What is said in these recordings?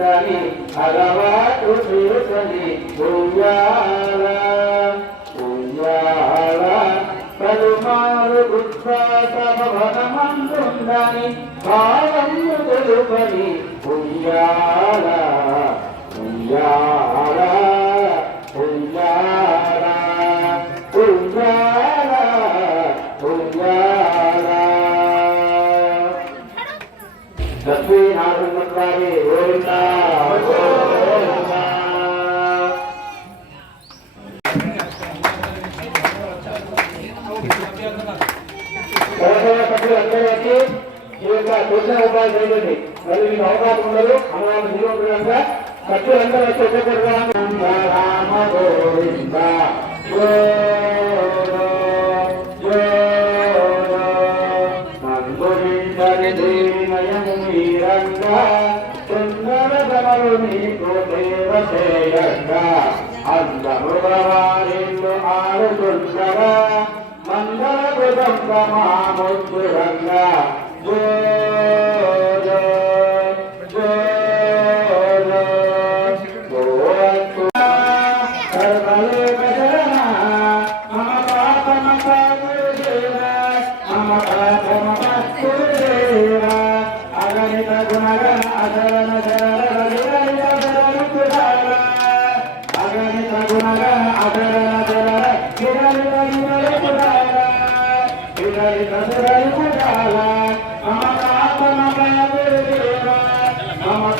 సంతని అలవాటు చూసని ఉయ్యాల ఉయ్యాల పలుమారు ఉత్సాహనమంటుందని భావము తెలుపని ఉయ్యాల ఉయ్యాల ఉయ్యాల ఉయ్యాల ఉయ్యాల లక్ష్మీనాథం గారి సభ్యులందరికీ ఈ యొక్క సూచన ఉపాయం చేయండి మరి మీకు అవకాశం ఉండదు మనం నిరూపణంగా సభ్యులందరూ వచ్చి రామ గోవింద అందరు వారిల్లు ఆడుతుండగా మహాముద్రంగా అగణిత గుణగణ అచరణ చరణ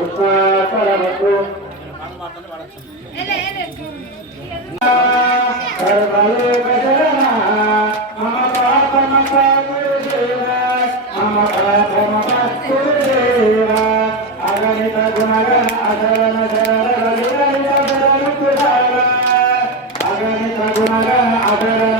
ఉపాసనకు అగణిత గుణగణ అగణ జరణ అగణిత గుణగణ అగణ